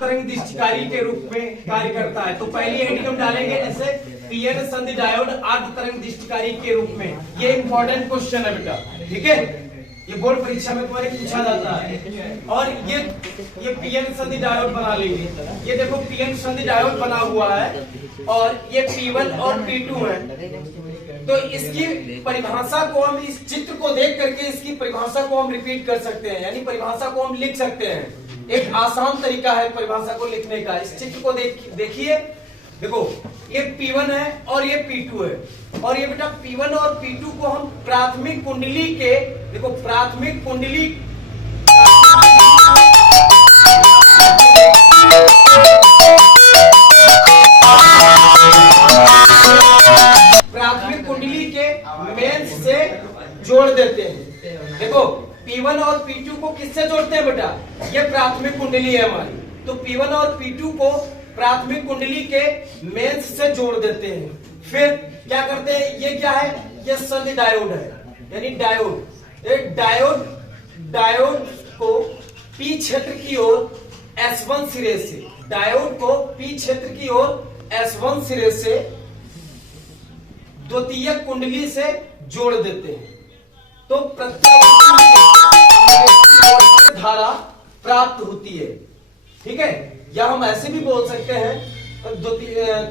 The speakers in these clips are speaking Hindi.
तरंग दृष्टिकारी के रूप में कार्य करता है। तो पहली हेडिंग हम डालेंगे ऐसे, पीएन संधि डायोड अर्ध तरंग दृष्टिकारी के रूप में। ये इंपॉर्टेंट क्वेश्चन है बेटा, ठीक है, ये बोर्ड परीक्षा में तुम्हारे पूछा जाता है। और ये पीएन संधि डायोड बना लेंगे। ये देखो पीएन संधि डायोड बना हुआ है और ये P1 और P2 है। तो इसकी परिभाषा को हम इस चित्र को देख करके इसकी परिभाषा को हम रिपीट कर सकते हैं, यानी परिभाषा को हम लिख सकते हैं। एक आसान तरीका है परिभाषा को लिखने का। इस चित्र को देखिए, देखो ये P1 है और ये P2 है, और ये बेटा P1 और P2 को हम प्राथमिक कुंडली के, देखो प्राथमिक कुंडली के मेंस से जोड़ देते हैं। देखो P1 और P2 को किससे जोड़ते हैं बेटा, ये प्राथमिक कुंडली है हमारी, तो P1 और P2 को प्राथमिक कुंडली के मेंस से जोड़ देते हैं। फिर क्या करते हैं, ये क्या है, ये संधि डायोड है, यानी डायोड। एक डायोड को P क्षेत्र की ओर S1 सिरे से, डायोड को P क्षेत्र की ओर S1 सिरे से द्वितीयक कुंडली से जोड़ देते हैं। तो प्रत्यावर्ती धारा प्राप्त होती है, ठीक है, या हम ऐसे भी बोल सकते हैं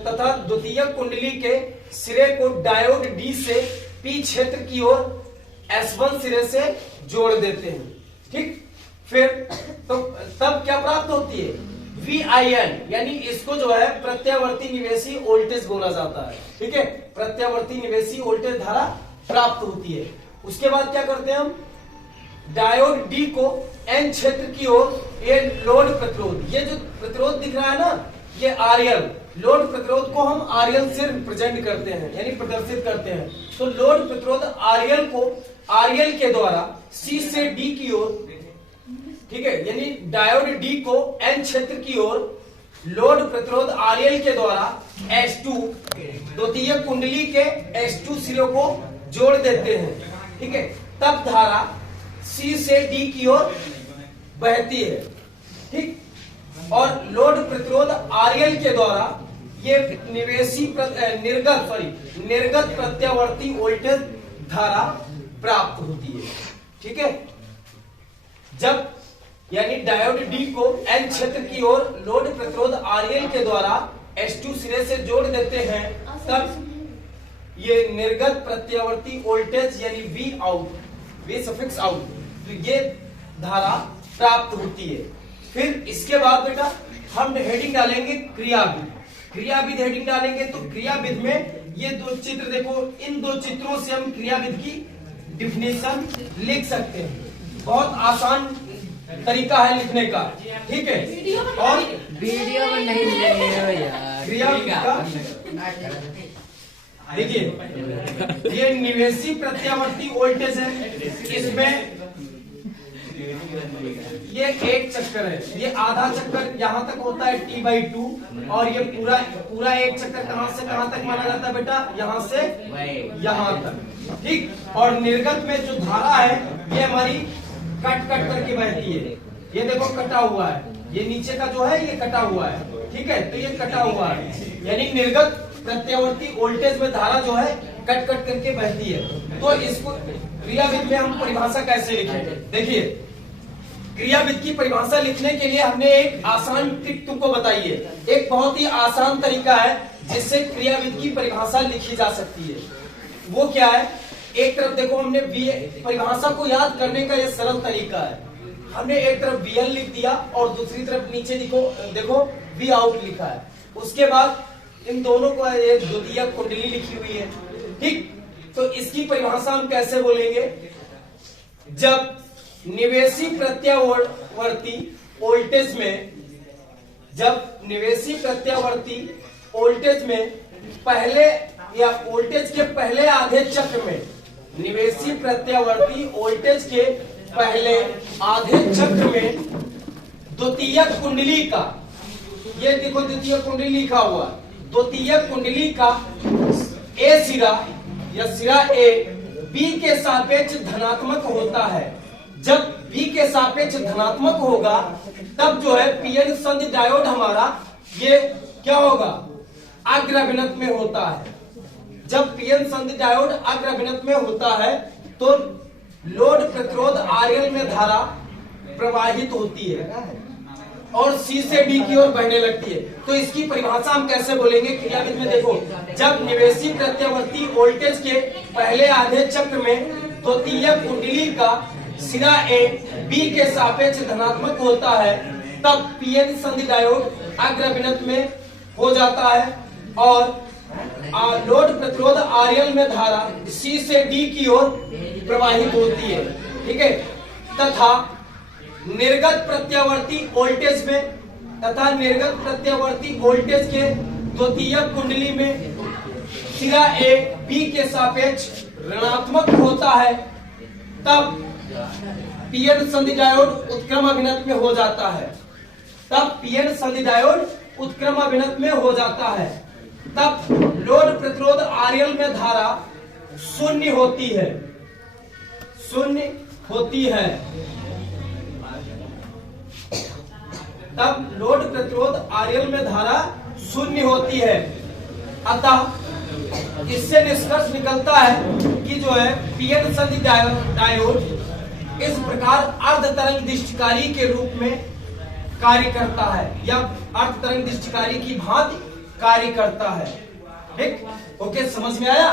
तथा द्वितीयक कुंडली के सिरे को डायोड D से P क्षेत्र की ओर S1 सिरे से जोड़ देते हैं, ठीक। फिर तो तब क्या प्राप्त होती है, VIN, यानी इसको जो है प्रत्यावर्ती निवेशी वोल्टेज बोला जाता है, ठीक है, प्रत्यावर्ती निवेशी वोल्टेज धारा प्राप्त होती है। उसके बाद क्या करते हैं हम, डायोड D को N क्षेत्र की ओर, ये लोड प्रतिरोध, ये जो प्रतिरोध दिख रहा है ना, ये RL, लोड प्रतिरोध को हम RL से रिप्रेजेंट करते हैं, यानी प्रदर्शित करते हैं। तो लोड प्रतिरोध RL को RL के द्वारा C से D की ओर, ठीक है, यानी डायोड D को N क्षेत्र की ओर लोड प्रतिरोध RL के द्वारा S2 द्वितीयक कुंडली के S2 सिरों को जोड़ देते हैं, ठीक है। तब धारा C से D की ओर बहती है, ठीक। और लोड प्रतिरोध RL के द्वारा ये निर्गत प्रत्यावर्ती वोल्टेज धारा प्राप्त होती है, ठीक है। जब यानी डायोड D को N क्षेत्र की ओर लोड प्रतिरोध RL के द्वारा S2 सिरे से जोड़ देते हैं, तब ये निर्गत प्रत्यावर्ती वोल्टेज यानी V सफिक्स आउट, तो ये धारा प्राप्त होती है। फिर इसके बाद बेटा हम हेडिंग डालेंगे क्रियाविध हेडिंग डालेंगे। तो क्रियाविध में ये दो चित्र देखो, इन दो चित्रों से हम क्रियाविध की डिफिनेशन लिख सकते हैं। बहुत आसान तरीका है लिखने का, ठीक है। और वीडियो में नहीं यार, क्रियाविध का देखिए, ये निवेशी प्रत्यावर्ती वोल्टेज है, इसमें ये एक चक्कर है, ये आधा चक्कर यहाँ तक होता है T/2, और ये पूरा एक चक्कर कहां से कहां तक माना जाता है बेटा, यहाँ से यहाँ तक, ठीक। और निर्गत में जो धारा है ये हमारी कट करके बहती है, ये देखो कटा हुआ है, ये नीचे का जो है ये कटा हुआ है, ठीक है, तो ये कटा हुआ है, यानी निर्गत प्रत्यावर्ती वोल्टेज में धारा जो है कट करके बहती है। तो इसको क्रियाविध में हम परिभाषा कैसे लिखेंगे, देखिए क्रियाविध की परिभाषा लिखने के लिए हमने एक आसान ट्रिक तुमको बताई है। एक बहुत ही आसान तरीका है जिससे क्रियाविध की परिभाषा लिखी जा सकती है। वो क्या है, एक तरफ देखो हमने परिभाषा को याद करने का ये सरल तरीका है। हमने एक तरफ VL लिख दिया और दूसरी तरफ नीचे देखो V आउट लिखा है। उसके बाद इन दोनों को ये द्वितीयक कुंडली लिखी हुई है, ठीक। तो इसकी परिभाषा हम कैसे बोलेंगे, जब निवेशी प्रत्यावर्ती वोल्टेज में, जब निवेशी प्रत्यावर्ती वोल्टेज में पहले या वोल्टेज के पहले आधे चक्र में, निवेशी प्रत्यावर्ती वोल्टेज के पहले आधे चक्र में द्वितीयक कुंडली का, ये देखो द्वितीयक कुंडली लिखा हुआ, द्वितीयक कुंडली का A सिरा या सिरा A B के सापेक्ष धनात्मक होता है, जब बी के सापेक्ष धनात्मक होगा तब जो है पीएन संधि डायोड हमारा ये क्या होगा, अग्र अभिनत में होता है। जब पीएन संधि डायोड अग्र अभिनत में होता है तो लोड प्रतिरोध आरएल में धारा प्रवाहित होती है और सी से डी की ओर बढ़ने लगती है। तो इसकी परिभाषा हम कैसे बोलेंगे क्रियाविद में, देखो जब निवेशी प्रत्यावर्ती वोल्टेज के पहले आधे चक्र में द्वितीय कुंडली का सिरा ए बी के सापेक्ष धनात्मक होता है तब पीएन संधि डायोड अग्र अभिनत में हो जाता है और लोड प्रतिरोध आरएल में धारा सी से डी की ओर प्रवाहित होती है, ठीक है। तथा निर्गत प्रत्यावर्ती वोल्टेज के द्वितीय कुंडली में सिरा ए बी के सापेक्ष ऋणात्मक होता है तब पीएन संधि डायोड उत्क्रम अभिनत में हो जाता है। तब पीएन संधि डायोड उत्क्रम अभिनत में हो जाता है तब लोड प्रतिरोध आरएल में धारा शून्य होती है, तब लोड प्रतिरोध आरएल में धारा शून्य होती है। अतः इससे निष्कर्ष निकलता है कि जो है पीएन संधि डायोड इस प्रकार अर्ध तरंग दिष्टिकारी के रूप में कार्य करता है या अर्ध तरंग दिष्टिकारी की भांति कार्य करता है। ठीक, ओके, समझ में आया।